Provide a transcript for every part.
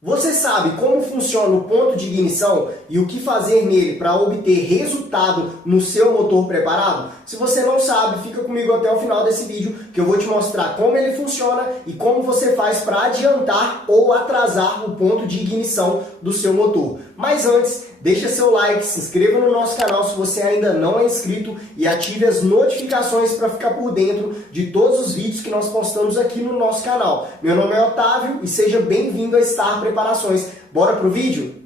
Você sabe como funciona o ponto de ignição e o que fazer nele para obter resultado no seu motor preparado? Se você não sabe, fica comigo até o final desse vídeo que eu vou te mostrar como ele funciona e como você faz para adiantar ou atrasar o ponto de ignição do seu motor. Mas antes, deixa seu like, se inscreva no nosso canal se você ainda não é inscrito e ative as notificações para ficar por dentro de todos os vídeos que nós postamos aqui no nosso canal. Meu nome é Otávio e seja bem-vindo a Star Preparações. Bora pro vídeo?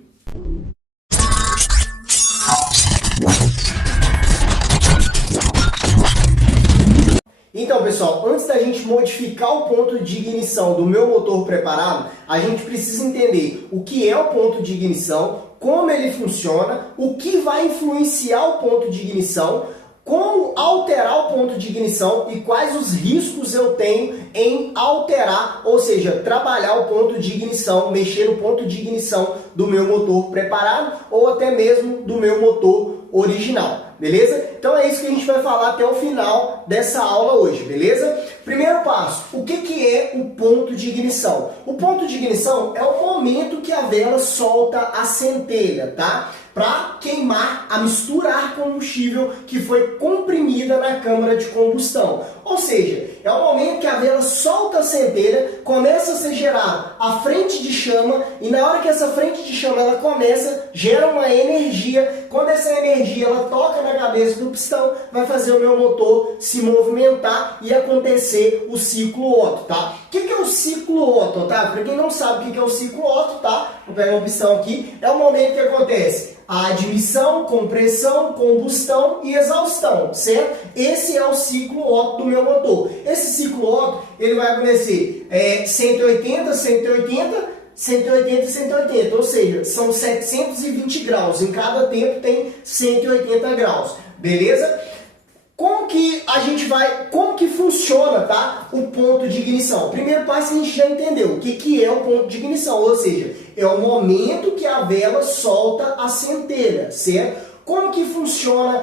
Então, pessoal, antes da gente modificar o ponto de ignição do meu motor preparado, a gente precisa entender o que é o ponto de ignição, como ele funciona, o que vai influenciar o ponto de ignição, como alterar o ponto de ignição e quais os riscos eu tenho em alterar, ou seja, trabalhar o ponto de ignição, mexer no ponto de ignição do meu motor preparado ou até mesmo do meu motor original. Beleza? Então é isso que a gente vai falar até o final dessa aula hoje, beleza? Primeiro passo, o que é o ponto de ignição? O ponto de ignição é o momento que a vela solta a centelha, tá? Para queimar a mistura ar combustível que foi comprimida na câmara de combustão. Ou seja, é o momento que a vela solta a centelha, começa a ser gerada a frente de chama e na hora que essa frente de chama ela começa, gera uma energia. Quando essa energia ela toca na cabeça do pistão, vai fazer o meu motor se movimentar e acontecer o ciclo Otto, tá? O que é o ciclo Otto, tá? Para quem não sabe o que é o ciclo Otto, tá? Vou pegar um pistão aqui. É o momento que acontece a admissão, compressão, combustão e exaustão, certo? Esse é o ciclo Otto do meu motor. Esse ciclo Otto, ele vai acontecer 180, 180, 180 e 180, ou seja, são 720 graus. Em cada tempo tem 180 graus, beleza? Como que funciona, tá? O ponto de ignição? Primeiro passo a gente já entendeu o que é o ponto de ignição, ou seja, é o momento que a vela solta a centelha, certo? Como que funciona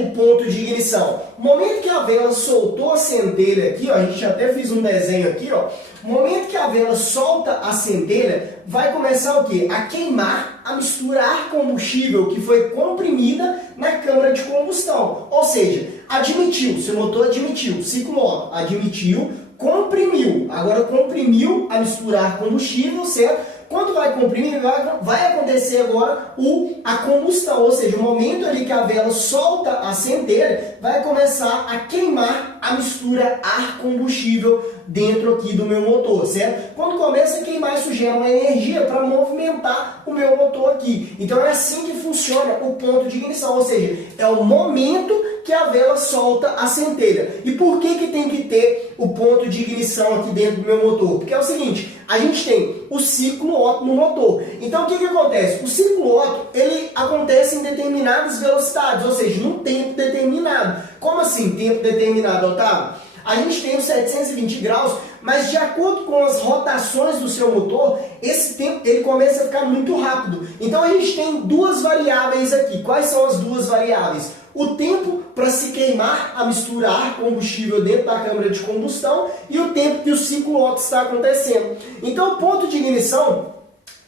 o ponto de ignição? O momento que a vela soltou a centelha aqui, ó, a gente até fez um desenho aqui, ó. O momento que a vela solta a centelha, vai começar o quê? A queimar a mistura ar combustível que foi comprimida na câmara de combustão. Ou seja, admitiu, seu motor admitiu, ciclo Otto, admitiu, comprimiu. Agora comprimiu a mistura ar combustível, certo? Quando vai comprimir, vai acontecer agora a combustão, ou seja, o momento ali que a vela solta a centelha, vai começar a queimar a mistura ar-combustível dentro aqui do meu motor, certo? Quando começa a queimar, isso gera uma energia para movimentar o meu motor aqui. Então é assim que funciona o ponto de ignição, ou seja, é o momento que a vela solta a centelha. E por que tem que ter o ponto de ignição aqui dentro do meu motor? Porque é o seguinte, a gente tem o ciclo Otto no motor. Então o que acontece? O ciclo Otto, ele acontece em determinadas velocidades, ou seja, num tempo determinado. Como assim tempo determinado, Otávio? A gente tem os 720 graus, mas de acordo com as rotações do seu motor, esse tempo ele começa a ficar muito rápido. Então a gente tem duas variáveis aqui. Quais são as duas variáveis? O tempo para se queimar a mistura ar-combustível dentro da câmara de combustão e o tempo que o ciclo Otto está acontecendo. Então o ponto de ignição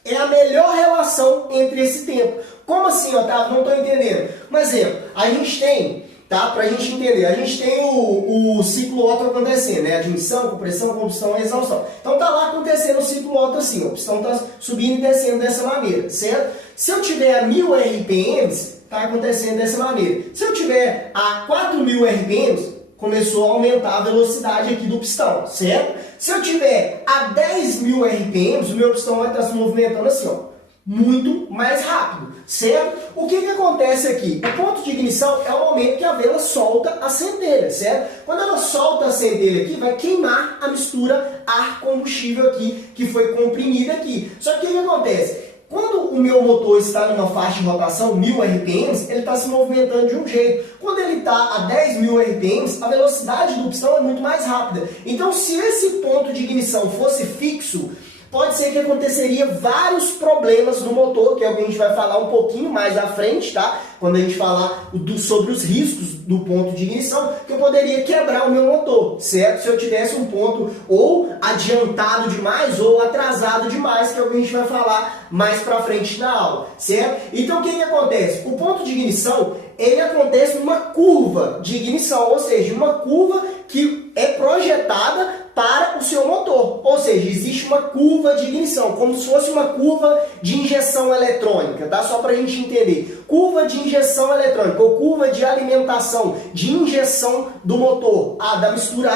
é a melhor relação entre esse tempo. Como assim, Otávio? Não estou entendendo. Um exemplo, a gente tem, tá? Para a gente entender, a gente tem o ciclo Otto acontecendo, né? Admissão, compressão, combustão e exaustão. Então tá lá acontecendo o ciclo Otto assim, o pistão está subindo e descendo dessa maneira, certo? Se eu tiver a 1000 RPMs, está acontecendo dessa maneira. Se eu tiver a 4000 RPMs, começou a aumentar a velocidade aqui do pistão, certo? Se eu tiver a 10.000 RPMs, o meu pistão vai estar se movimentando assim, ó, muito mais rápido, certo? O que acontece aqui? O ponto de ignição é o momento que a vela solta a centelha, certo? Quando ela solta a centelha aqui, vai queimar a mistura ar-combustível aqui, que foi comprimida aqui. Só que o que acontece? Quando o meu motor está numa faixa de rotação 1000 RPMs, ele está se movimentando de um jeito. Quando ele está a 10.000 RPMs, a velocidade do pistão é muito mais rápida. Então, se esse ponto de ignição fosse fixo, pode ser que aconteceria vários problemas no motor, que é o que a gente vai falar um pouquinho mais à frente, tá? Quando a gente falar sobre os riscos do ponto de ignição, que eu poderia quebrar o meu motor, certo? Se eu tivesse um ponto ou adiantado demais ou atrasado demais, que é o que a gente vai falar mais pra frente na aula, certo? Então o que que acontece? O ponto de ignição, ele acontece numa curva de ignição, ou seja, uma curva que é projetada para o seu motor, ou seja, existe uma curva de ignição, como se fosse uma curva de injeção eletrônica, tá? Só para a gente entender, curva de injeção eletrônica ou curva de alimentação, de injeção do motor, da mistura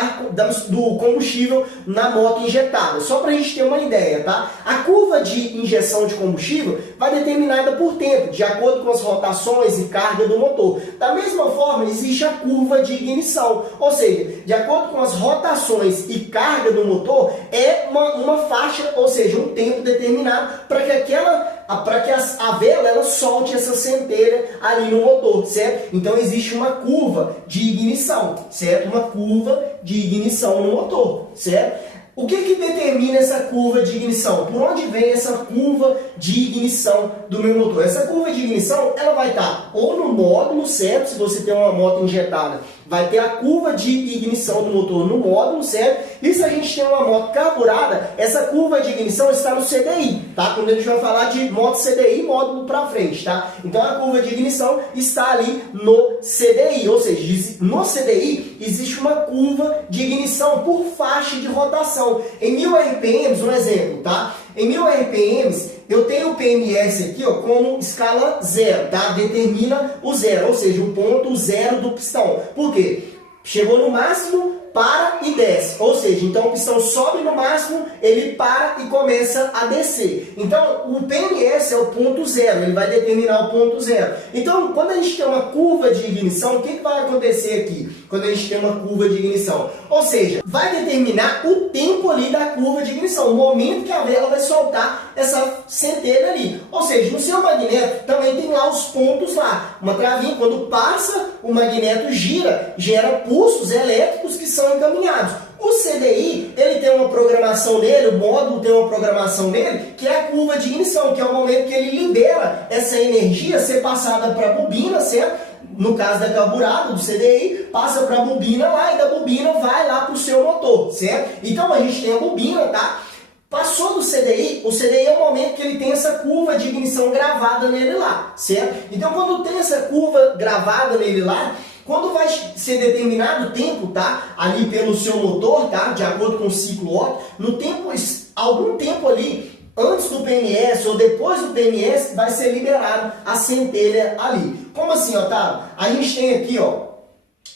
do combustível na moto injetada, só para a gente ter uma ideia, tá? A curva de injeção de combustível vai determinada por tempo, de acordo com as rotações e carga do motor. Da mesma forma, existe a curva de ignição, ou seja, de acordo com as rotações e carga do motor, é uma faixa, ou seja, um tempo determinado para que a vela ela solte essa centelha ali no motor, certo? Então existe uma curva de ignição, certo? Uma curva de ignição no motor, certo? O que determina essa curva de ignição? Por onde vem essa curva de ignição do meu motor? Essa curva de ignição, ela vai estar ou no módulo, certo? Se você tem uma moto injetada, vai ter a curva de ignição do motor no módulo, certo? E se a gente tem uma moto carburada, essa curva de ignição está no CDI, tá? Quando a gente vai falar de moto CDI, módulo para frente, tá? Então a curva de ignição está ali no CDI, ou seja, no CDI existe uma curva de ignição por faixa de rotação. Em 1000 RPMs, um exemplo, tá? Em 1000 RPMs, eu tenho o PMS aqui, ó, como escala 0, tá? Determina o 0, ou seja, o ponto 0 do pistão. Por quê? Chegou no máximo, para e desce. Ou seja, então o pistão sobe no máximo, ele para e começa a descer. Então, o PMS é o ponto 0, ele vai determinar o ponto 0. Então, quando a gente tem uma curva de ignição, o que vai acontecer aqui? Quando a gente tem uma curva de ignição? Ou seja, vai determinar o tempo ali da curva de ignição, o momento que a vela vai soltar essa centelha ali. Ou seja, no seu magneto também tem lá os pontos lá. Uma travinha, quando passa, o magneto gira, gera pulsos elétricos que são encaminhados. O CDI, ele tem uma programação nele, o módulo tem uma programação nele, que é a curva de ignição, que é o momento que ele libera essa energia ser passada para a bobina, certo? No caso da carburada, do CDI, passa para a bobina lá e da bobina vai lá para o seu motor, certo? Então a gente tem a bobina, tá? Passou do CDI, o CDI é o momento que ele tem essa curva de ignição gravada nele lá, certo? Então quando tem essa curva gravada nele lá, quando vai ser determinado o tempo, tá? Ali pelo seu motor, tá? De acordo com o ciclo Otto, no tempo, algum tempo ali, antes do PMS ou depois do PMS, vai ser liberado a centelha ali. Como assim, Otávio? A gente tem aqui, ó,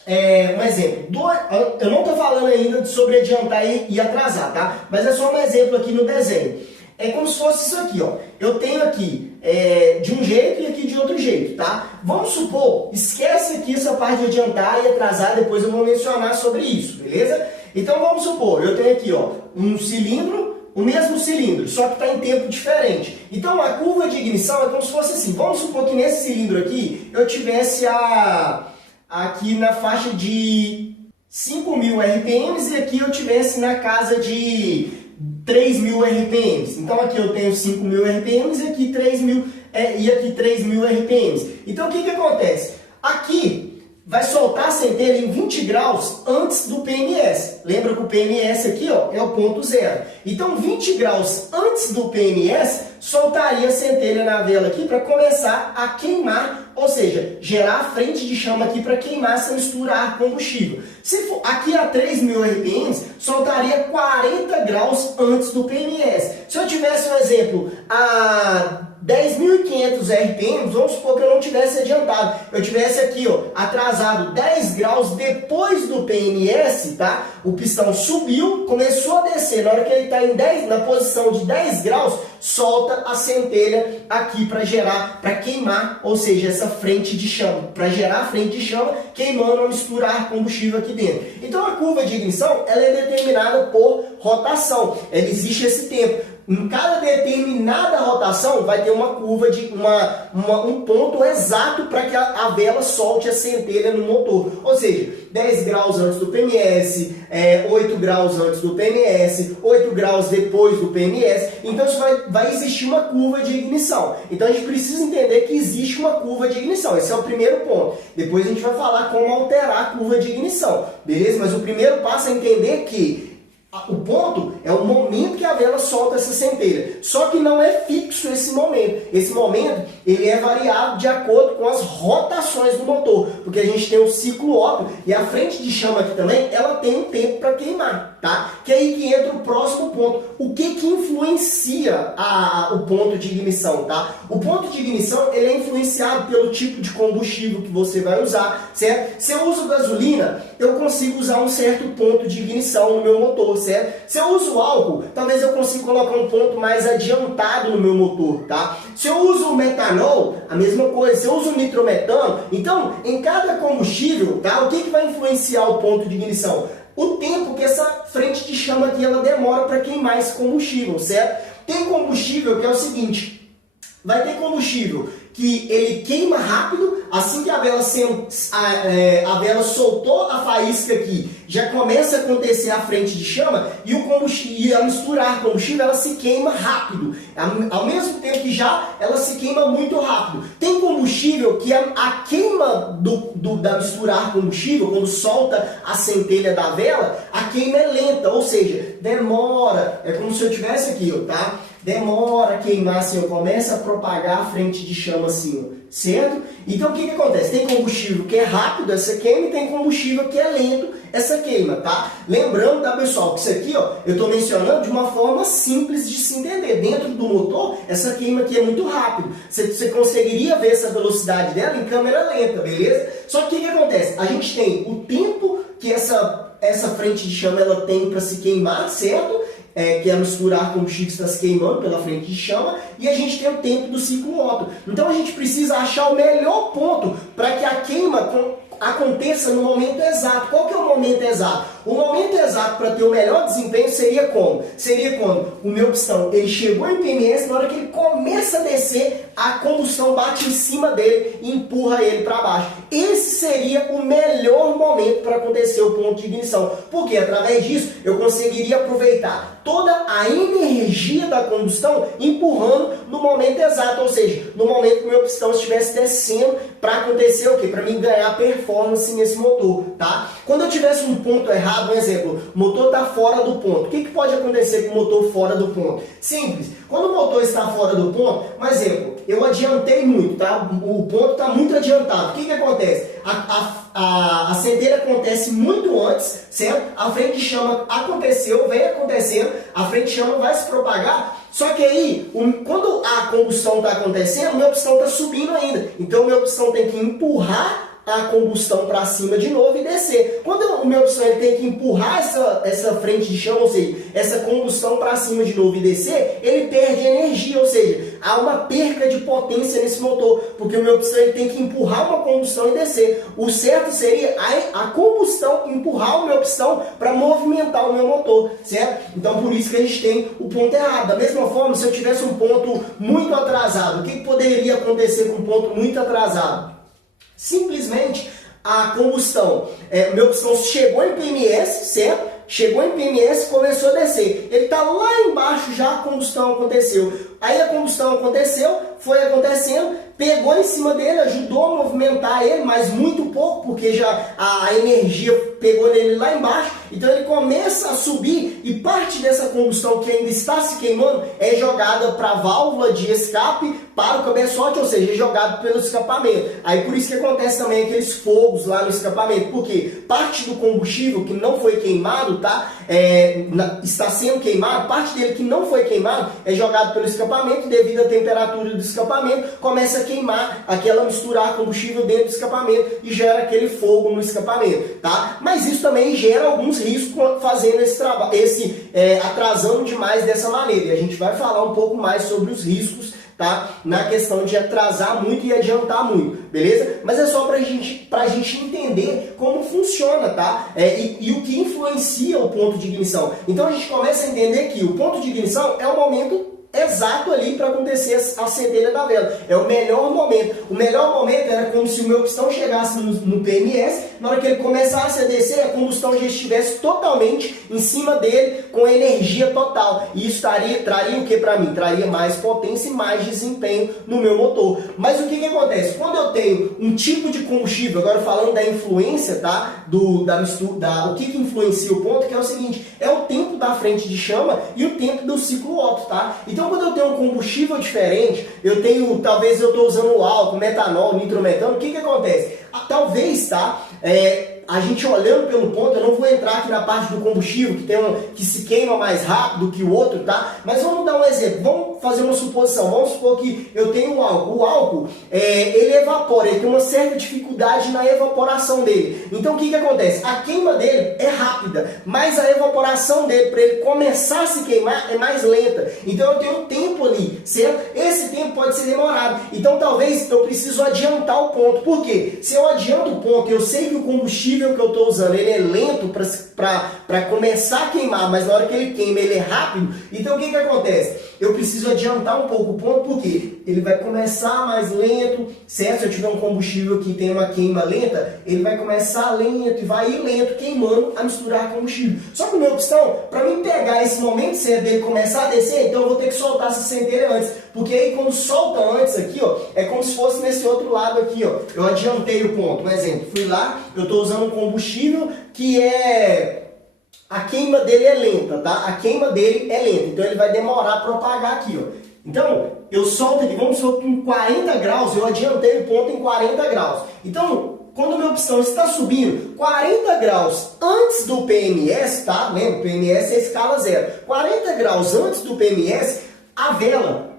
um exemplo. Eu não estou falando ainda sobre adiantar e atrasar, tá? Mas é só um exemplo aqui no desenho. É como se fosse isso aqui, ó. Eu tenho aqui de um jeito e aqui de outro jeito, tá? Vamos supor, esquece aqui essa parte de adiantar e atrasar, depois eu vou mencionar sobre isso, beleza? Então vamos supor, eu tenho aqui, ó, um cilindro, o mesmo cilindro, só que está em tempo diferente. Então a curva de ignição é como se fosse assim. Vamos supor que nesse cilindro aqui eu tivesse aqui na faixa de 5.000 RPMs e aqui eu tivesse na casa de 3.000 RPMs. Então aqui eu tenho 5.000 RPMs e aqui 3.000 RPMs. Então o que acontece? Aqui vai soltar a centelha em 20 graus antes do PMS. Lembra que o PMS aqui, ó, é o ponto 0. Então 20 graus antes do PMS, soltaria a centelha na vela aqui para começar a queimar, ou seja, gerar a frente de chama aqui para queimar essa mistura ar combustível. Se for aqui a 3.000 RPMs, soltaria 40 graus antes do PMS. Se eu tivesse um exemplo a 10.500 RPM, vamos supor que eu não tivesse adiantado, eu tivesse aqui, ó, atrasado 10 graus depois do PMS, tá? O pistão subiu, começou a descer, na hora que ele está na posição de 10 graus, solta a centelha aqui para queimar, ou seja, essa frente de chama, para gerar a frente de chama, queimando a mistura ar combustível aqui dentro. Então a curva de ignição, ela é determinada por rotação, ela existe esse tempo. em cada determinada rotação vai ter uma curva de um ponto exato para que a vela solte a centelha no motor. Ou seja, 10 graus antes do PMS, 8 graus antes do PMS, 8 graus depois do PMS. Então isso vai existir uma curva de ignição. Então a gente precisa entender que existe uma curva de ignição. Esse é o primeiro ponto. Depois a gente vai falar como alterar a curva de ignição. Beleza? Mas o primeiro passo é entender que o ponto é o momento que a vela solta essa centelha. Só que não é fixo esse momento. Esse momento ele é variável de acordo com as rotações do motor. Porque a gente tem um ciclo Otto e a frente de chama aqui também, ela tem um tempo para queimar, tá? Que é aí que entra o próximo ponto. O que influencia o ponto de ignição, tá? O ponto de ignição ele é influenciado pelo tipo de combustível que você vai usar, certo? Se eu uso gasolina, eu consigo usar um certo ponto de ignição no meu motor, certo? Se eu uso álcool, talvez eu consiga colocar um ponto mais adiantado no meu motor, tá? Se eu uso metanol, a mesma coisa. Se eu uso nitrometano, então, em cada combustível, tá? O que vai influenciar o ponto de ignição? O tempo que essa frente de chama aqui ela demora para queimar esse combustível, certo? Tem combustível que é o seguinte, vai ter combustível que ele queima rápido, assim que a vela soltou a faísca aqui, já começa a acontecer a frente de chama e o combustível, e a misturar combustível, ela se queima rápido, ao mesmo tempo que já ela se queima muito rápido. Tem combustível que a queima da misturar combustível, quando solta a centelha da vela, a queima é lenta, ou seja, demora, é como se eu tivesse aqui, ó, tá? Demora a queimar assim, começa a propagar a frente de chama assim, ó, certo? Então o que acontece? Tem combustível que é rápido, essa queima, e tem combustível que é lento, essa queima, tá? Lembrando, tá, pessoal, que isso aqui, ó, eu estou mencionando de uma forma simples de se entender. Dentro do motor, essa queima aqui é muito rápido. Você conseguiria ver essa velocidade dela em câmera lenta, beleza? Só que o que acontece? A gente tem o tempo que essa frente de chama ela tem para se queimar, certo? Que é misturar combustível que está se queimando pela frente de chama, e a gente tem o tempo do ciclo Otto. Então a gente precisa achar o melhor ponto para que a queima aconteça no momento exato. Qual que é o momento exato? O momento exato para ter o melhor desempenho seria como? Seria quando o meu pistão ele chegou em PMS, na hora que ele começa a descer, a combustão bate em cima dele e empurra ele para baixo. Esse seria o melhor momento para acontecer o ponto de ignição, porque através disso eu conseguiria aproveitar toda a energia da combustão empurrando no momento exato, ou seja, no momento que o meu pistão estivesse descendo, para acontecer o quê? Para mim ganhar performance nesse motor, tá? Quando eu tivesse um ponto errado, um exemplo, o motor está fora do ponto. O que pode acontecer com o motor fora do ponto? Simples. Quando o motor está fora do ponto, um exemplo, eu adiantei muito, tá? O ponto está muito adiantado. O que acontece? A centelha acontece muito antes, certo? A frente de chama aconteceu, vem acontecendo, a frente de chama vai se propagar. Só que aí, quando a combustão está acontecendo, o meu pistão está subindo ainda. Então o meu pistão tem que empurrar a combustão para cima de novo e descer. Quando o meu pistão ele tem que empurrar essa frente de chama, ou seja, essa combustão para cima de novo e descer, ele perde energia, ou seja, há uma perca de potência nesse motor, porque o meu pistão ele tem que empurrar uma combustão e descer. O certo seria a combustão empurrar o meu pistão para movimentar o meu motor, certo? Então por isso que a gente tem o ponto errado. Da mesma forma, se eu tivesse um ponto muito atrasado, o que poderia acontecer com um ponto muito atrasado? Simplesmente a combustão, meu pistão chegou em PMS, certo? Chegou em PMS e começou a descer. Ele está lá embaixo já, a combustão aconteceu. Aí a combustão aconteceu, foi acontecendo, pegou em cima dele, ajudou a movimentar ele, mas muito pouco, porque já a energia pegou nele lá embaixo. Então ele começa a subir e parte dessa combustão que ainda está se queimando é jogada para a válvula de escape, para o cabeçote, ou seja, é jogado pelo escapamento. Aí por isso que acontece também aqueles fogos lá no escapamento, porque parte do combustível que não foi queimado, tá? Está sendo queimado, parte dele que não foi queimado é jogado pelo escapamento, devido à temperatura do escapamento, começa a queimar aquela misturar combustível dentro do escapamento e gera aquele fogo no escapamento, tá? Mas isso também gera alguns riscos fazendo esse trabalho, atrasando demais dessa maneira. E a gente vai falar um pouco mais sobre os riscos tá? Na questão de atrasar muito e adiantar muito, beleza? Mas é só pra gente entender como funciona, tá? E o que influencia o ponto de ignição. Então a gente começa a entender que o ponto de ignição é o momento exato ali para acontecer a centelha da vela. É o melhor momento. O melhor momento era como se o meu pistão chegasse no PMS, na hora que ele começasse a descer, a combustão já estivesse totalmente em cima dele, com energia total. E isso traria o que para mim? Traria mais potência e mais desempenho no meu motor. Mas o que acontece? Quando eu tenho um tipo de combustível, agora falando da influência, tá? Da mistura, o que influencia o ponto, que é o seguinte, é o tempo da frente de chama e o tempo do ciclo Otto, tá? Então, quando eu tenho um combustível diferente, talvez eu estou usando o álcool, metanol, nitrometano, o que acontece? Talvez, tá? A gente olhando pelo ponto, eu não vou entrar aqui na parte do combustível, que se queima mais rápido que o outro, tá? Mas vamos dar um exemplo, vamos fazer uma suposição, vamos supor que eu tenho o álcool. O álcool, ele evapora, ele tem uma certa dificuldade na evaporação dele. Então o que acontece? A queima dele é rápida, mas a evaporação dele, para ele começar a se queimar, é mais lenta. Então eu tenho um tempo ali, certo? Esse tempo pode ser demorado. Então talvez eu preciso adiantar o ponto. Por quê? Se eu adianto o ponto, eu sei que o combustível que eu estou usando, ele é lento para começar a queimar, mas na hora que ele queima, ele é rápido. Então o que acontece? Eu preciso adiantar um pouco o ponto, porque ele vai começar mais lento, certo? Se eu tiver um combustível que tem uma queima lenta, ele vai começar lento e vai ir lento, queimando a misturar combustível. Só que o meu pistão, para mim pegar esse momento certo dele começar a descer, então eu vou ter que soltar essa centelha antes. Porque aí quando solta antes aqui, ó, é como se fosse nesse outro lado aqui, ó. Eu adiantei o ponto. Um exemplo, fui lá, eu estou usando um combustível que a queima dele é lenta, tá? A queima dele é lenta, então ele vai demorar para propagar aqui, ó. Então, eu solto aqui, vamos supor que em 40 graus, eu adiantei o ponto em 40 graus. Então, quando o meu pistão está subindo 40 graus antes do PMS, tá? Lembra? PMS é a escala 0. 40 graus antes do PMS, a vela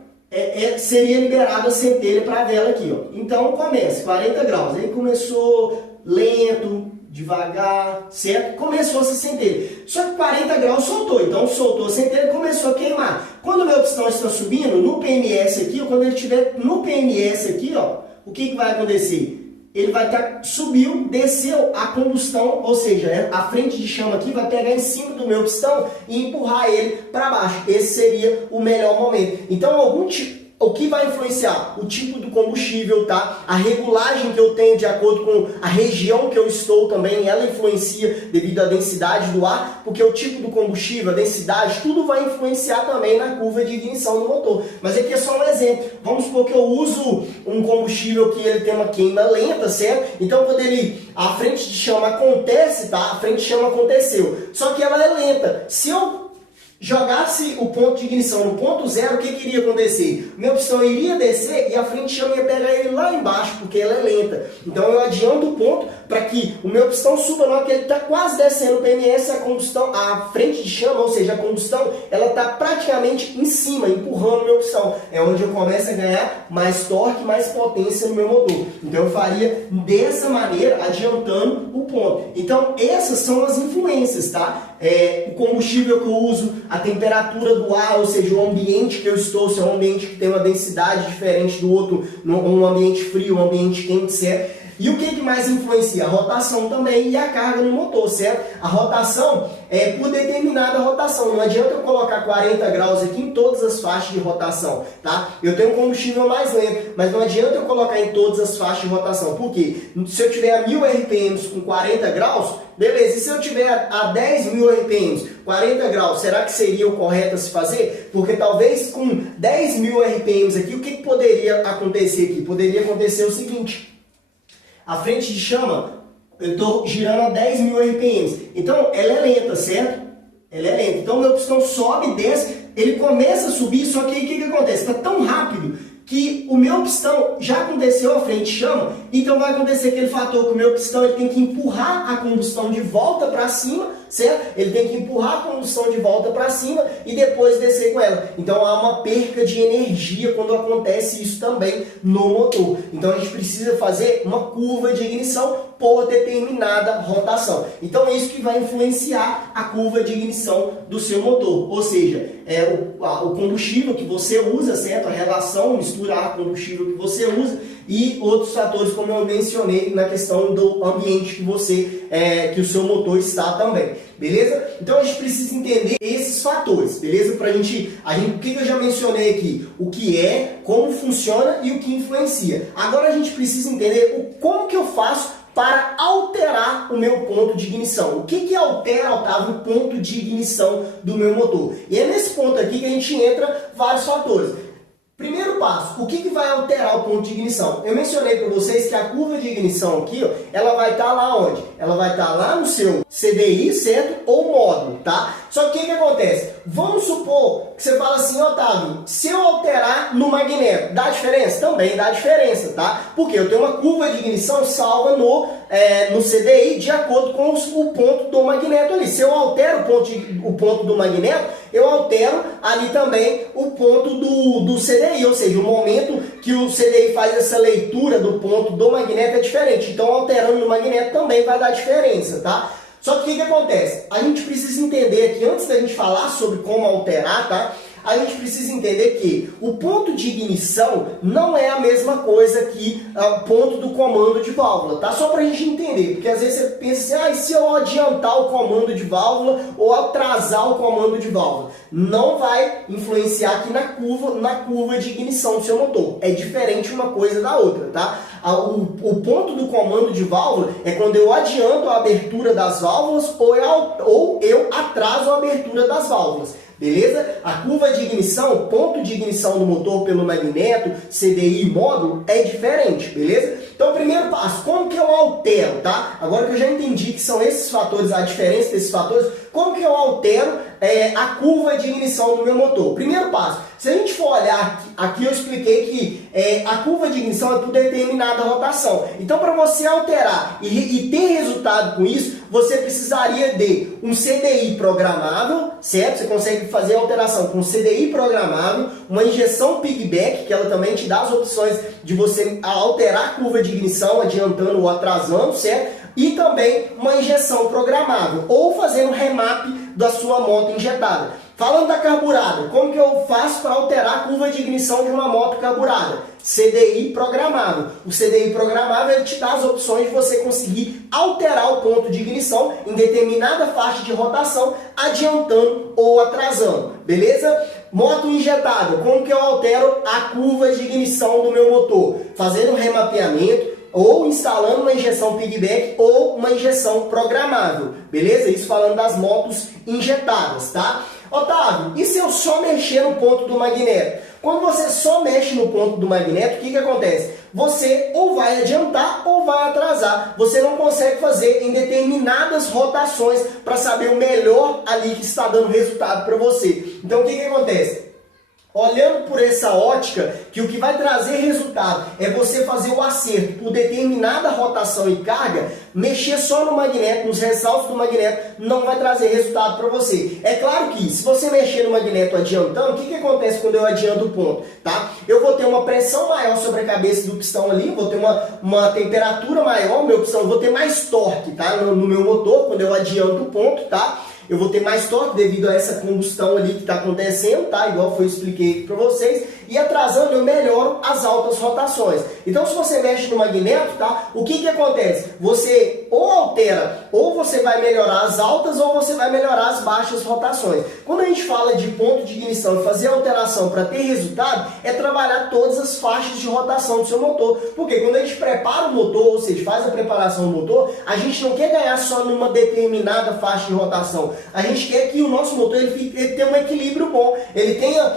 seria liberada a centelha para a vela aqui, ó. Então, começa 40 graus. Aí começou lento, devagar, certo? Começou essa centelha. Só que 40 graus soltou. Então, soltou a centelha e começou a queimar. Quando o meu pistão está subindo, no PMS aqui, ou quando ele estiver no PMS aqui, ó, o que vai acontecer? Ele vai subiu, desceu a combustão, ou seja, a frente de chama aqui vai pegar em cima do meu pistão e empurrar ele para baixo. Esse seria o melhor momento. Então, o que vai influenciar? O tipo do combustível, tá? A regulagem que eu tenho de acordo com a região que eu estou também, ela influencia devido à densidade do ar, porque o tipo do combustível, a densidade, tudo vai influenciar também na curva de ignição do motor. Mas aqui é só um exemplo. Vamos supor que eu uso um combustível que ele tem uma queima lenta, certo? Então, quando a frente de chama acontece, tá? A frente de chama aconteceu, só que ela é lenta. Se eu jogasse o ponto de ignição no ponto 0, o que iria acontecer? Meu pistão iria descer e a frente de chama ia pegar ele lá embaixo, porque ela é lenta. Então eu adianto o ponto para que o meu pistão suba na hora que ele está quase descendo o PMS, a frente de chama, ou seja, a combustão, ela está praticamente em cima, empurrando o meu pistão. É onde eu começo a ganhar mais torque, mais potência no meu motor. Então eu faria dessa maneira, adiantando o ponto. Então essas são as influências, tá? O combustível que eu uso, a temperatura do ar, ou seja, o ambiente que eu estou, se é um ambiente que tem uma densidade diferente do outro, um ambiente frio, um ambiente quente, certo? E o que mais influencia? A rotação também e a carga no motor, certo? A rotação é por determinada rotação. Não adianta eu colocar 40 graus aqui em todas as faixas de rotação, tá? Eu tenho um combustível mais lento, mas não adianta eu colocar em todas as faixas de rotação. Por quê? Se eu tiver a 1000 RPMs com 40 graus, beleza. E se eu tiver a 10.000 RPMs, 40 graus, será que seria o correto a se fazer? Porque talvez com 10.000 RPMs aqui, o que poderia acontecer aqui? Poderia acontecer o seguinte: a frente de chama, eu estou girando a 10.000 RPMs. Então, ela é lenta, certo? Ela é lenta. Então, meu pistão sobe, desce, ele começa a subir, só que aí o que acontece? Está tão rápido que o meu pistão já aconteceu a frente de chama, então vai acontecer aquele fator que o meu pistão ele tem que empurrar a combustão de volta para cima certo? Ele tem que empurrar a combustão de volta para cima e depois descer com ela. Então há uma perca de energia quando acontece isso também no motor. Então a gente precisa fazer uma curva de ignição por determinada rotação. Então é isso que vai influenciar a curva de ignição do seu motor, ou seja, o combustível que você usa, certo? A relação, misturar o combustível que você usa e outros fatores, como eu mencionei na questão do ambiente que o seu motor está também, beleza? Então a gente precisa entender esses fatores, beleza? Pra gente, o que eu já mencionei aqui, o que é, como funciona e o que influencia. Agora a gente precisa entender como que eu faço para alterar o meu ponto de ignição. O que altera, Otávio, o ponto de ignição do meu motor? E é nesse ponto aqui que a gente entra vários fatores. Primeiro passo, o que vai alterar o ponto de ignição? Eu mencionei para vocês que a curva de ignição aqui, ó, ela vai estar lá onde? Ela vai estar lá no seu CDI, certo? Ou módulo, tá? Só que o que acontece? Vamos supor que você fala assim, Otávio, se eu alterar no magneto, dá diferença? Também dá diferença, tá? Porque eu tenho uma curva de ignição salva no CDI de acordo com o ponto do magneto ali. Se eu altero o ponto do magneto, eu altero ali também o ponto do CDI, ou seja, o momento que o CDI faz essa leitura do ponto do magneto é diferente. Então, alterando no magneto também vai dar diferença, tá? Só que o que acontece? A gente precisa entender aqui, antes da gente falar sobre como alterar, tá? A gente precisa entender que o ponto de ignição não é a mesma coisa que o ponto do comando de válvula, tá? Só para a gente entender, porque às vezes você pensa assim, e se eu adiantar o comando de válvula ou atrasar o comando de válvula? Não vai influenciar aqui na curva de ignição do seu motor. É diferente uma coisa da outra, tá? O ponto do comando de válvula é quando eu adianto a abertura das válvulas ou eu atraso a abertura das válvulas. Beleza? A curva de ignição, o ponto de ignição do motor pelo magneto, CDI e módulo é diferente, beleza? Então, primeiro passo, como que eu altero, tá? Agora que eu já entendi que são esses fatores, a diferença desses fatores, como que eu altero a curva de ignição do meu motor? Primeiro passo, se a gente for olhar aqui eu expliquei que a curva de ignição é por determinada rotação. Então, para você alterar e ter resultado com isso, você precisaria de um CDI programável, certo? Você consegue fazer a alteração com CDI programável, uma injeção piggyback, que ela também te dá as opções de você alterar a curva de ignição, adiantando ou atrasando, certo? E também uma injeção programável, ou fazendo remap da sua moto injetada. Falando da carburada, como que eu faço para alterar a curva de ignição de uma moto carburada? CDI programável. O CDI programável ele te dá as opções de você conseguir alterar o ponto de ignição em determinada faixa de rotação, adiantando ou atrasando. Beleza? Moto injetada, como que eu altero a curva de ignição do meu motor? Fazendo um remapeamento, ou instalando uma injeção piggyback ou uma injeção programável, beleza? Isso falando das motos injetadas, tá? Otávio, e se eu só mexer no ponto do magneto? Quando você só mexe no ponto do magneto, o que acontece? Você ou vai adiantar ou vai atrasar. Você não consegue fazer em determinadas rotações para saber o melhor ali que está dando resultado para você. Então, o que acontece? Olhando por essa ótica, que o que vai trazer resultado é você fazer o acerto por determinada rotação e carga, mexer só no magneto, nos ressaltos do magneto, não vai trazer resultado para você. É claro que se você mexer no magneto adiantando, o que acontece quando eu adianto o ponto? Tá? Eu vou ter uma pressão maior sobre a cabeça do pistão ali, vou ter uma temperatura maior, meu pistão, vou ter mais torque, tá? No meu motor, quando eu adianto o ponto, tá? Eu vou ter mais torque devido a essa combustão ali que está acontecendo, tá? Igual eu expliquei para vocês. E atrasando eu melhoro as altas rotações. Então, se você mexe no magneto, tá? O que acontece? Você ou altera, ou você vai melhorar as altas, ou você vai melhorar as baixas rotações. Quando a gente fala de ponto de ignição e fazer alteração para ter resultado, é trabalhar todas as faixas de rotação do seu motor. Porque quando a gente prepara o motor, ou seja, faz a preparação do motor, a gente não quer ganhar só numa determinada faixa de rotação. A gente quer que o nosso motor ele tenha um equilíbrio bom, ele tenha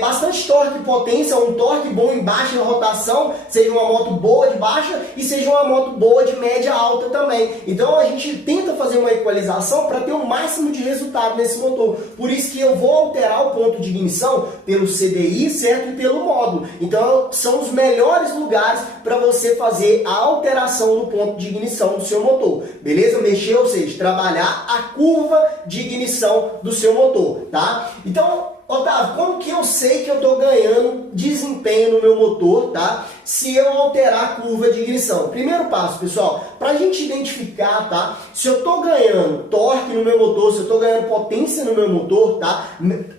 bastante torque, potência, um torque bom em baixa rotação, seja uma moto boa de baixa e seja uma moto boa de média alta também. Então a gente tenta fazer uma equalização para ter o máximo de resultado nesse motor. Por isso que eu vou alterar o ponto de ignição pelo CDI, certo? E pelo módulo. Então são os melhores lugares para você fazer a alteração do ponto de ignição do seu motor. Beleza? Mexer, ou seja, trabalhar a curva de ignição do seu motor, tá? Então, Otávio, como que eu sei que eu estou ganhando desempenho no meu motor, tá? Se eu alterar a curva de ignição. Primeiro passo, pessoal, para a gente identificar, tá? Se eu estou ganhando torque no meu motor, se eu estou ganhando potência no meu motor, tá?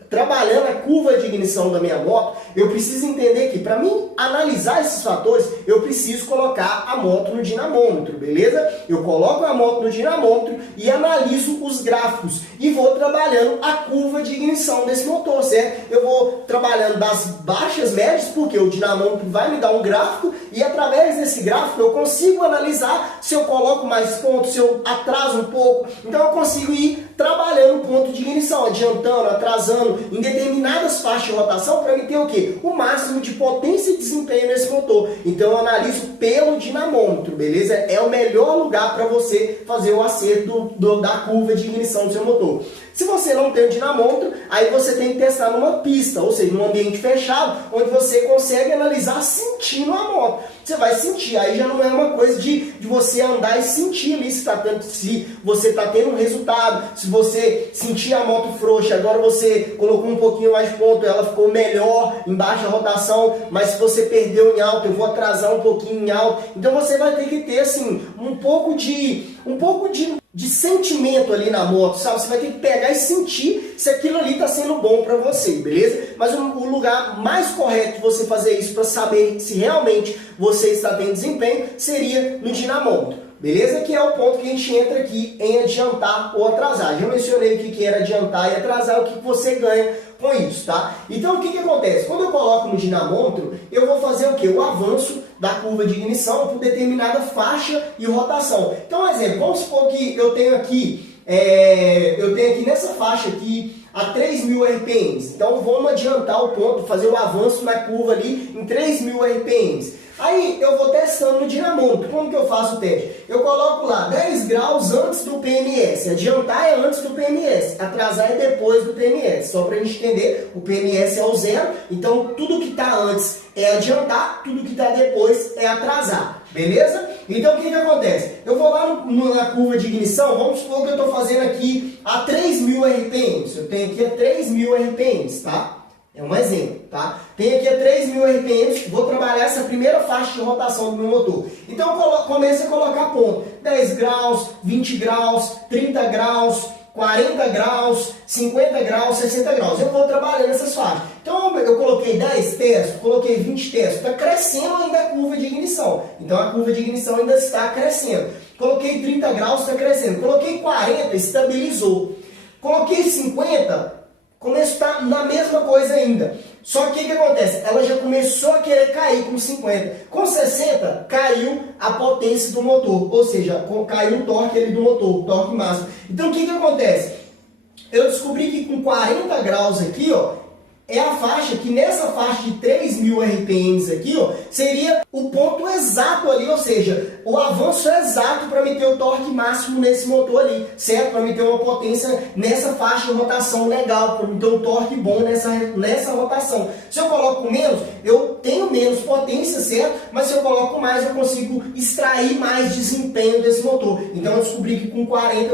Trabalhando a curva de ignição da minha moto, eu preciso entender que para mim analisar esses fatores, eu preciso colocar a moto no dinamômetro, beleza? Eu coloco a moto no dinamômetro e analiso os gráficos e vou trabalhando a curva de ignição desse motor, certo? Eu vou trabalhando das baixas médias, porque o dinamômetro vai me dar um gráfico e através desse gráfico eu consigo analisar se eu coloco mais pontos, se eu atraso um pouco. Então eu consigo ir trabalhando o ponto de ignição, adiantando, atrasando em determinadas faixas de rotação para me ter o quê? O máximo de potência e desempenho nesse motor. Então eu analiso pelo dinamômetro, beleza? É o melhor lugar para você fazer o acerto da curva de ignição do seu motor. Se você não tem o dinamômetro, aí você tem que testar numa pista, ou seja, num ambiente fechado, onde você consegue analisar sentindo a moto. Você vai sentir, aí já não é uma coisa de você andar e sentir ali se você está tendo um resultado, se você sentir a moto frouxa, agora você colocou um pouquinho mais de ponto, ela ficou melhor em baixa rotação, mas se você perdeu em alta, eu vou atrasar um pouquinho em alta. Então você vai ter que ter assim, um pouco de sentimento ali na moto, sabe? Você vai ter que pegar e sentir se aquilo ali está sendo bom para você, beleza? Mas o lugar mais correto de você fazer isso para saber se realmente você está tendo desempenho seria no dinamômetro, beleza? Que é o ponto que a gente entra aqui em adiantar ou atrasar. Já mencionei o que era adiantar e atrasar, o que você ganha com isso, tá? Então o que acontece? Quando eu coloco no dinamômetro, eu vou fazer o quê? O avanço da curva de ignição por determinada faixa e rotação. Então, um exemplo, vamos supor que eu tenho aqui nessa faixa aqui a 3.000 RPMs. Então vamos adiantar o ponto, fazer o avanço na curva ali em 3.000 RPMs. Aí eu vou testando no dinamômetro. Como que eu faço o teste? Eu coloco lá 10 graus antes do PMS. Adiantar é antes do PMS, atrasar é depois do PMS. Só para a gente entender, o PMS é o zero, então tudo que está antes é adiantar, tudo que está depois é atrasar. Beleza? Então o que acontece? Eu vou lá na curva de ignição, vamos supor que eu estou fazendo aqui a 3.000 RPMs. Eu tenho aqui a 3.000 RPMs, tá? É um exemplo, tá? Tenho aqui a 3.000 RPMs, vou trabalhar essa primeira faixa de rotação do meu motor. Então começo a colocar ponto. 10 graus, 20 graus, 30 graus, 40 graus, 50 graus, 60 graus. Eu vou trabalhando essas faixas. Então eu coloquei 10 testes, coloquei 20 testes. Está crescendo ainda a curva de ignição. Então a curva de ignição ainda está crescendo. Coloquei 30 graus, está crescendo. Coloquei 40, estabilizou. Coloquei 50, começou a estar na mesma coisa ainda. Só que o que acontece? Ela já começou a querer cair com 50. Com 60, caiu a potência do motor. Ou seja, caiu o torque ali do motor, o torque máximo. Então o que acontece? Eu descobri que com 40 graus aqui, ó, é a faixa que nessa faixa de 3.000 RPMs aqui, ó, seria o ponto exato ali, ou seja, o avanço exato para me ter o torque máximo nesse motor ali, certo? Para me ter uma potência nessa faixa de rotação legal, para me ter um torque bom nessa rotação. Se eu coloco menos, eu tenho menos potência, certo? Mas se eu coloco mais, eu consigo extrair mais desempenho desse motor. Então eu descobri que com 40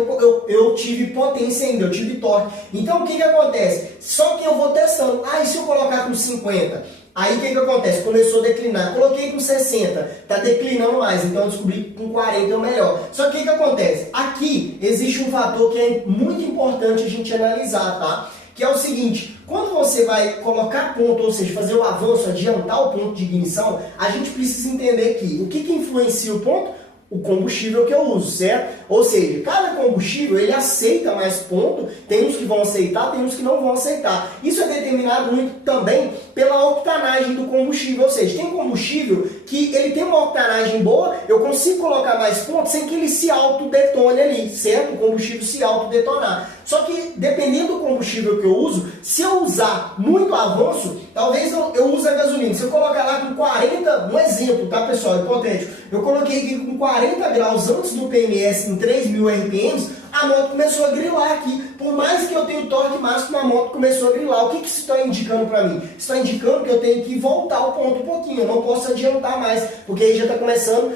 eu tive potência ainda, eu tive torque. Então o que acontece? Só que eu vou testando. Ah, e se eu colocar com 50? Aí o que acontece? Começou a declinar. Coloquei com 60, está declinando mais. Então eu descobri que com 40 é o melhor. Só que o que acontece? Aqui existe um fator que é muito importante a gente analisar, tá? Que é o seguinte, quando você vai colocar ponto, ou seja, fazer o avanço, adiantar o ponto de ignição, a gente precisa entender que o que influencia o ponto? o combustível que eu uso, certo? Ou seja, cada combustível ele aceita mais ponto, tem uns que vão aceitar, tem uns que não vão aceitar. Isso é determinado muito também pela octanagem do combustível, ou seja, tem combustível que ele tem uma octanagem boa, eu consigo colocar mais pontos sem que ele se autodetone ali, certo? O combustível se autodetonar. Só que dependendo do combustível que eu uso, se eu usar muito avanço, talvez eu use a gasolina. Se eu colocar lá com 40, um exemplo, tá pessoal, hipotético, eu coloquei aqui com 40 graus antes do PMS em 3.000 RPMs, a moto começou a grilar aqui. Por mais que eu tenha o torque máximo, a moto começou a grilar. O que isso está indicando para mim? Está indicando que eu tenho que voltar o ponto um pouquinho. Eu não posso adiantar mais, porque aí já está começando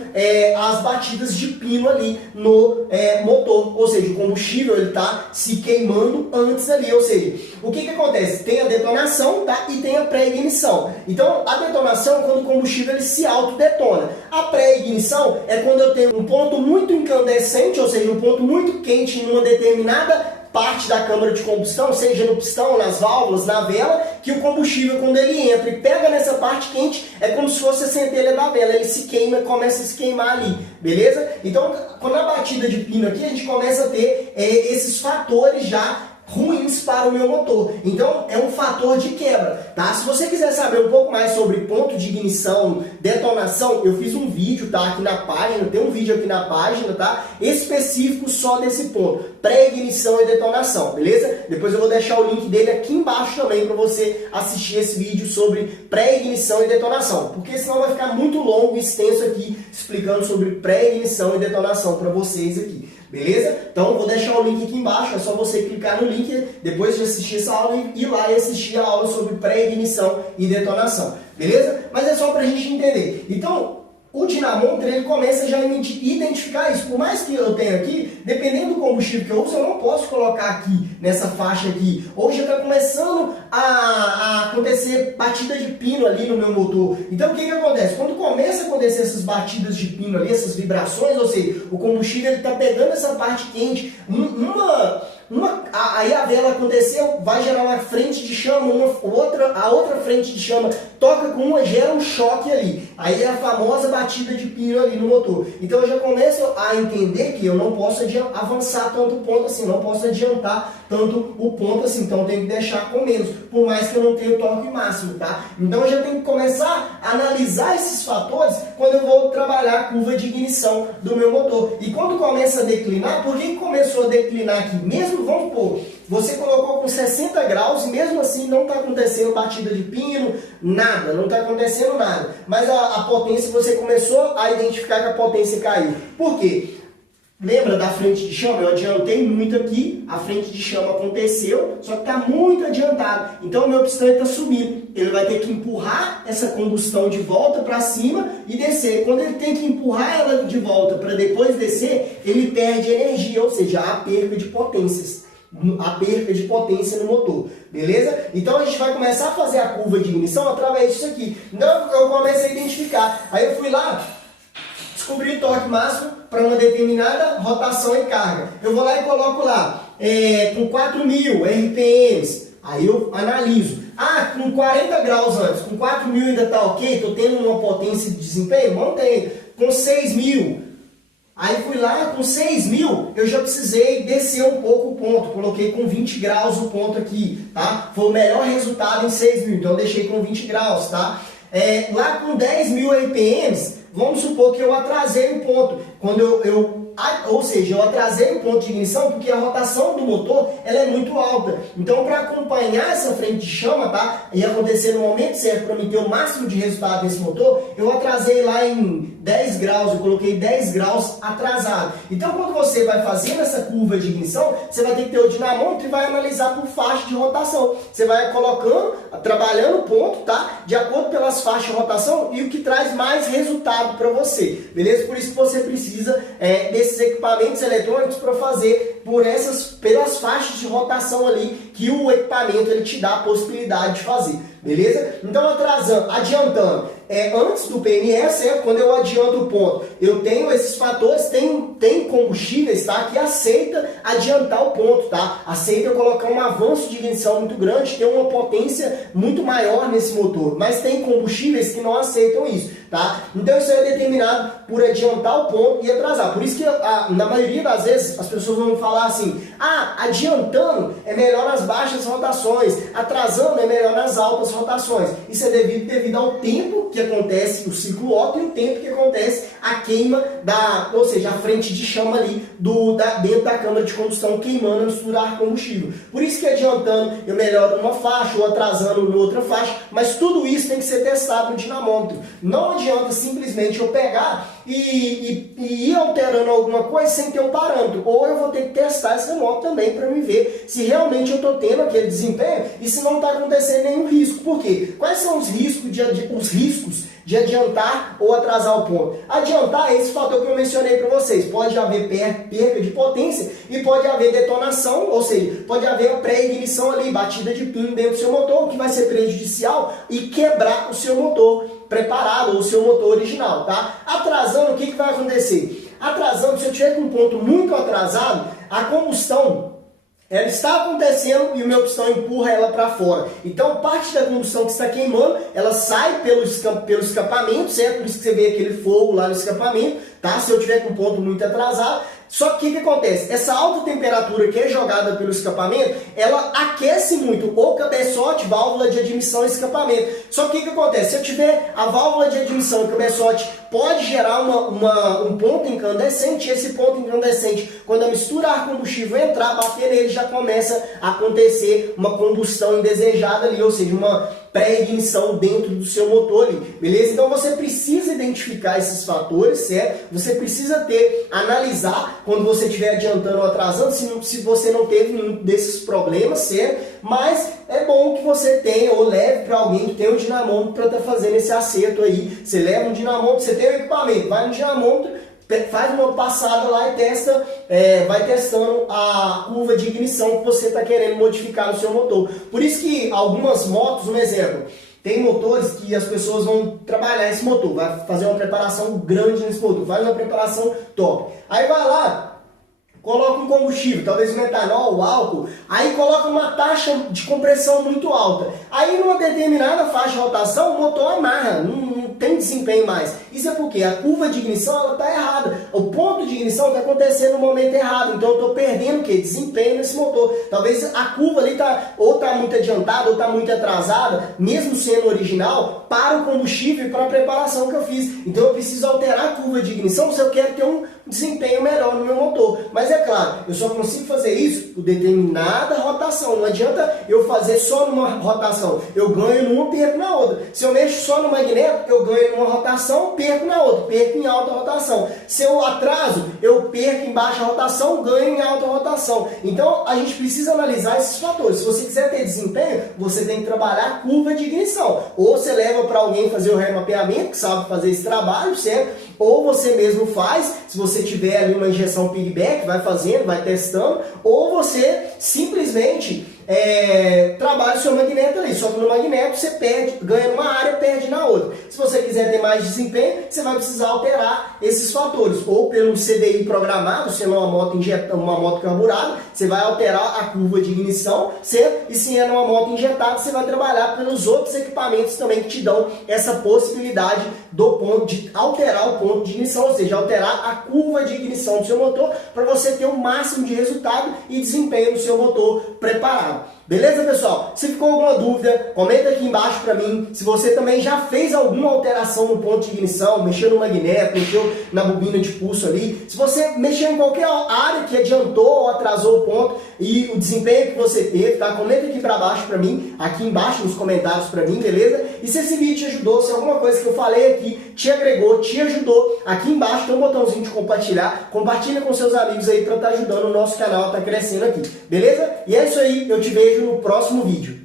as batidas de pino ali no motor. Ou seja, o combustível está se queimando antes ali. Ou seja, o que acontece? Tem a detonação, tá? E tem a pré-ignição. Então, a detonação é quando o combustível ele se autodetona. A pré-ignição é quando eu tenho um ponto muito incandescente, ou seja, um ponto muito quente em uma determinada parte da câmara de combustão, seja no pistão, nas válvulas, na vela, que o combustível, quando ele entra e pega nessa parte quente, é como se fosse a centelha da vela, ele se queima, começa a se queimar ali, beleza? Então, quando a batida de pino aqui, a gente começa a ter esses fatores já ruins para o meu motor. Então, é um fator de quebra, tá? Se você quiser saber um pouco mais sobre ponto de ignição, detonação, eu fiz um vídeo, tá? Aqui na página, tem um vídeo aqui na página, tá? Específico só desse ponto, pré-ignição e detonação, beleza? Depois eu vou deixar o link dele aqui embaixo também para você assistir esse vídeo sobre pré-ignição e detonação, porque senão vai ficar muito longo e extenso aqui, explicando sobre pré-ignição e detonação para vocês aqui. Beleza? Então eu vou deixar o link aqui embaixo, é só você clicar no link depois de assistir essa aula e ir lá e assistir a aula sobre pré-ignição e detonação. Beleza? Mas é só para a gente entender. Então, o dinamômetro ele começa já a identificar isso. Por mais que eu tenha aqui, dependendo do combustível que eu uso, eu não posso colocar aqui, nessa faixa aqui. Ou já está começando a acontecer batida de pino ali no meu motor. Então o que acontece? Quando começa a acontecer essas batidas de pino ali, essas vibrações, ou seja, o combustível está pegando essa parte quente, aí a vela aconteceu, vai gerar uma frente de chama, a outra frente de chama toca com uma, gera um choque ali. Aí é a famosa batida de pino ali no motor. Então eu já começo a entender que eu não posso avançar tanto o ponto assim, não posso adiantar tanto o ponto assim, então eu tenho que deixar com menos, por mais que eu não tenha o torque máximo, tá? Então eu já tenho que começar a analisar esses fatores quando eu vou trabalhar a curva de ignição do meu motor. E quando começa a declinar, por que começou a declinar aqui? Mesmo, vamos supor, você colocou com 60 graus e mesmo assim não está acontecendo batida de pino, nada, não está acontecendo nada. Mas a potência, você começou a identificar que a potência caiu. Por quê? Lembra da frente de chama? Eu adiantei muito aqui, a frente de chama aconteceu, só que está muito adiantado. Então o meu pistão está subindo. Ele vai ter que empurrar essa combustão de volta para cima e descer. Quando ele tem que empurrar ela de volta para depois descer, ele perde energia, ou seja, há perda de potências. A perda de potência no motor, beleza? Então a gente vai começar a fazer a curva de ignição através disso aqui. Então eu comecei a identificar. Aí eu fui lá, descobri o torque máximo para uma determinada rotação e carga. Eu vou lá e coloco lá com 4.000 RPMs. Aí eu analiso. Ah, com 40 graus antes, com 4.000 ainda está ok? Estou tendo uma potência de desempenho? Mantém. Com 6.000. Aí fui lá, com 6.000, eu já precisei descer um pouco o ponto. Coloquei com 20 graus o ponto aqui, tá? Foi o melhor resultado em 6.000, então eu deixei com 20 graus, tá? Lá com 10.000 RPMs, vamos supor que eu atrasei o ponto. Quando ou seja, eu atrasei o ponto de ignição porque a rotação do motor ela é muito alta. Então, para acompanhar essa frente de chama, tá? E acontecer no momento certo para mim ter o máximo de resultado nesse motor, eu atrasei lá em 10 graus, eu coloquei 10 graus atrasado. Então, quando você vai fazendo essa curva de ignição, você vai ter que ter o dinamômetro e vai analisar por faixa de rotação. Você vai colocando, trabalhando o ponto, tá? De acordo pelas faixas de rotação e o que traz mais resultado para você, beleza? Por isso que você precisa desses equipamentos eletrônicos para fazer pelas faixas de rotação ali que o equipamento ele te dá a possibilidade de fazer, beleza? Então, adiantando, antes do PNS, quando eu adianto o ponto, eu tenho esses fatores, tem combustíveis, tá, que aceita adiantar o ponto, tá? Aceita eu colocar um avanço de ignição muito grande, ter uma potência muito maior nesse motor, mas tem combustíveis que não aceitam isso, tá? Então isso é determinado por adiantar o ponto e atrasar. Por isso que na maioria das vezes as pessoas vão falar assim: adiantando é melhor nas baixas rotações, atrasando é melhor nas altas rotações. Isso é devido ao tempo que acontece o ciclo Otto e o tempo que acontece a queima ou seja, a frente de chama ali dentro da câmara de combustão queimando a misturar combustível. Por isso que adiantando eu melhoro numa faixa ou atrasando em outra faixa, mas tudo isso tem que ser testado no dinamômetro. Não adianta simplesmente eu pegar e ir alterando alguma coisa sem ter um parâmetro. Ou eu vou ter que testar essa moto também para me ver se realmente eu estou tendo aquele desempenho e se não está acontecendo nenhum risco. Por quê? Quais são os riscos de adiantar ou atrasar o ponto? Adiantar é esse fator que eu mencionei para vocês. Pode haver perca de potência e pode haver detonação, ou seja, pode haver a pré-ignição ali, batida de pino dentro do seu motor, que vai ser prejudicial e quebrar o seu motor preparado, ou o seu motor original, tá? Atrasando, o que vai acontecer? Atrasando, se eu tiver com um ponto muito atrasado, a combustão ela está acontecendo e o meu pistão empurra ela para fora. Então, parte da combustão que está queimando, ela sai pelo escapamento, certo? Por isso que você vê aquele fogo lá no escapamento, tá? Se eu tiver com um ponto muito atrasado. Só que o que acontece? Essa alta temperatura que é jogada pelo escapamento, ela aquece muito o cabeçote, válvula de admissão e escapamento. Só que o que acontece? Se eu tiver a válvula de admissão e o cabeçote, pode gerar um ponto incandescente, e esse ponto incandescente, quando a mistura ar combustível entrar, bater nele, já começa a acontecer uma combustão indesejada ali, ou seja, uma pré-ignição dentro do seu motor ali, beleza? Então você precisa identificar esses fatores, certo? Você precisa analisar quando você estiver adiantando ou atrasando, se você não teve nenhum desses problemas, certo? Mas é bom que você tenha ou leve para alguém que tem um dinamômetro para estar fazendo esse acerto aí. Você leva um dinamômetro, você tem um equipamento, vai no dinamômetro, faz uma passada lá e testa, vai testando a curva de ignição que você está querendo modificar no seu motor. Por isso que algumas motos, um exemplo, tem motores que as pessoas vão trabalhar esse motor, vai fazer uma preparação grande nesse motor, faz uma preparação top. Aí vai lá, coloca um combustível, talvez metanol, álcool, aí coloca uma taxa de compressão muito alta. Aí numa determinada faixa de rotação o motor amarra, não tem desempenho mais. Isso é porque a curva de ignição está errada. O ponto de ignição está acontecendo no momento errado. Então eu estou perdendo o quê? Desempenho nesse motor. Talvez a curva ali está muito adiantada ou está muito atrasada, mesmo sendo original, para o combustível e para a preparação que eu fiz. Então eu preciso alterar a curva de ignição se eu quero ter um desempenho melhor no meu motor. Mas é claro, eu só consigo fazer isso por determinada rotação. Não adianta eu fazer só numa rotação. Eu ganho numa, perco na outra. Se eu mexo só no magneto, eu ganho numa rotação, perco na outra. Perco em alta rotação. Se eu atraso, eu perco em baixa rotação, ganho em alta rotação. Então, a gente precisa analisar esses fatores. Se você quiser ter desempenho, você tem que trabalhar a curva de ignição. Ou você leva para alguém fazer o remapeamento, que sabe fazer esse trabalho, certo? Ou você mesmo faz, se você tiver ali uma injeção piggyback, vai fazendo, vai testando, ou você simplesmente trabalha o seu magneto ali, só que no magneto você ganha numa área, perde na outra. Se você quiser ter mais desempenho, você vai precisar alterar esses fatores, ou pelo CDI programado, se é uma moto carburada, você vai alterar a curva de ignição, certo? E se é numa moto injetada, você vai trabalhar pelos outros equipamentos também que te dão essa possibilidade de alterar o ponto de ignição, ou seja, alterar a curva de ignição do seu motor para você ter o máximo de resultado e desempenho do seu motor preparado. Beleza, pessoal? Se ficou alguma dúvida, comenta aqui embaixo para mim. Se você também já fez alguma alteração no ponto de ignição, mexeu no magneto, mexeu na bobina de pulso ali, se você mexeu em qualquer área que adiantou ou atrasou o ponto e o desempenho que você teve, tá? Comenta aqui para baixo para mim, aqui embaixo nos comentários para mim, beleza? E se esse vídeo te ajudou, se alguma coisa que eu falei aqui te agregou, te ajudou, aqui embaixo tem um botãozinho de compartilhar, compartilha com seus amigos aí para estar ajudando o nosso canal a estar crescendo aqui, beleza? E é isso aí, eu te vejo no próximo vídeo.